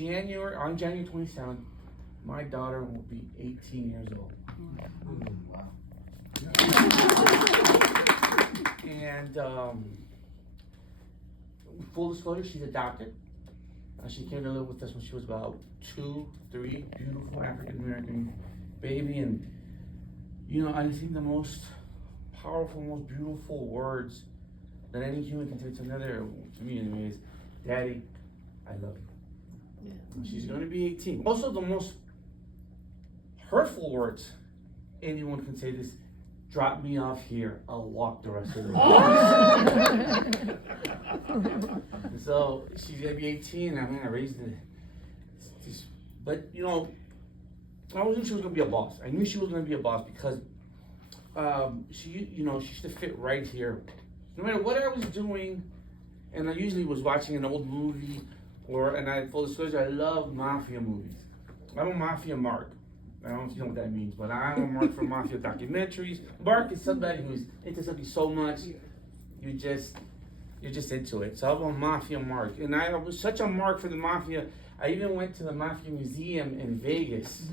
on January 27th, my daughter will be 18 years old. Wow. And full disclosure, she's adopted. She came to live with us when she was about 2, 3, beautiful African American baby. And I think the most powerful, most beautiful words that any human can say to another, to me anyway, is, Daddy, I love you. Yeah. She's going to be 18. Also, the most hurtful words anyone can say this: drop me off here, I'll walk the rest of the way. So she's gonna be 18. I raised it. But I wasn't sure she was gonna be a boss. I knew she was gonna be a boss because she used to fit right here. No matter what I was doing, and I usually was watching an old movie, full disclosure, I love mafia movies. I'm a mafia mark. I don't know if you know what that means, but I'm a mark for mafia documentaries. Mark is somebody who's into something so much, you're just into it. So I'm a mafia mark, and I was such a mark for the mafia. I even went to the Mafia Museum in Vegas,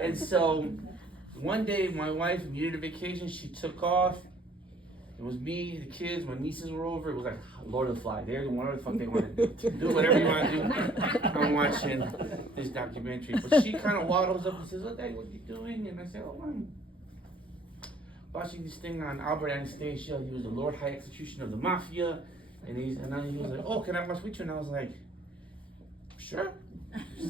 and so one day my wife needed a vacation. She took off. It was me, the kids, my nieces were over. It was like Lord of the Flies. They're doing whatever the fuck they want to do. Do whatever you want to do. I'm watching this documentary. But she kind of waddles up and says, "Oh, Daddy, what are you doing?" And I said, "Oh, I'm watching this thing on Albert Anastasia. He was the Lord High Executioner of the Mafia." And then he was like, "Oh, can I watch with you?" And I was like, "Sure.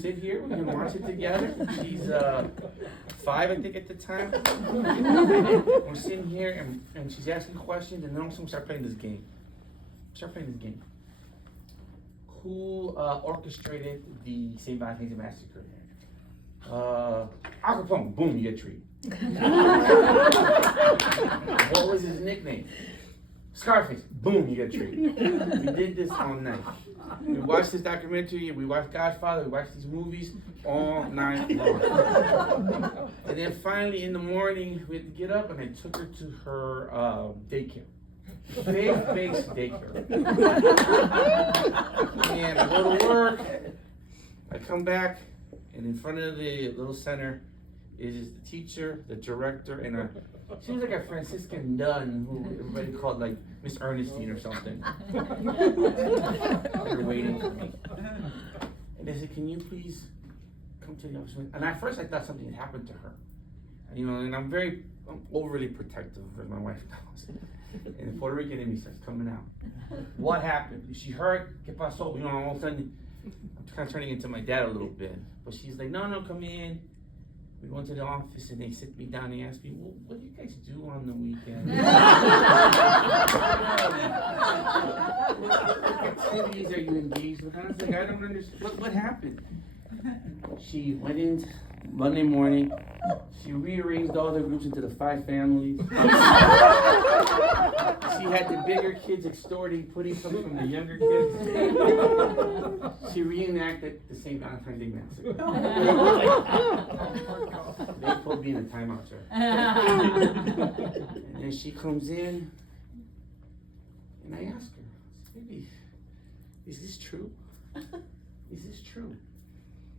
Sit here, we can watch it together." She's 5, I think, at the time. We're sitting here, and she's asking questions, and then all of a sudden we start playing this game. Who orchestrated the St. Valentine's Massacre? Al Capone. Boom, you get a treat. What was his nickname? Scarface. Boom, you get a treat. We did this all night. We watched this documentary, we watched Godfather, we watched these movies all night long. And then finally in the morning, we had to get up, and I took her to her daycare. Faith-based daycare. And I go to work, I come back, and in front of the little center is the teacher, the director, and she was like a Franciscan nun who everybody called like Miss Ernestine or something. They were waiting for me. And they said, "Can you please come to the office?" And at first I thought something had happened to her. And I'm overly protective, as my wife knows. And the Puerto Rican in me starts coming out. What happened? Is she hurt? ¿Qué pasó? All of a sudden, I'm kind of turning into my dad a little bit. But she's like, no, come in. We went to the office, and they sit me down and they asked me, "Well, what do you guys do on the weekend? What activities are you engaged with?" And I was like, "I don't understand. What happened?" She went in Monday morning. She rearranged all the groups into the 5 families. She had the bigger kids extorting, putting something from the younger kids. She reenacted the St. Valentine's Day Massacre. They put me in a timeout, sir. And then she comes in, and I ask her, "Baby, is this true? Is this true?"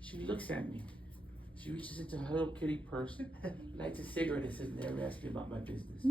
She looks at me. She reaches into her Hello Kitty purse, lights a cigarette, and says, "Never ask me about my business."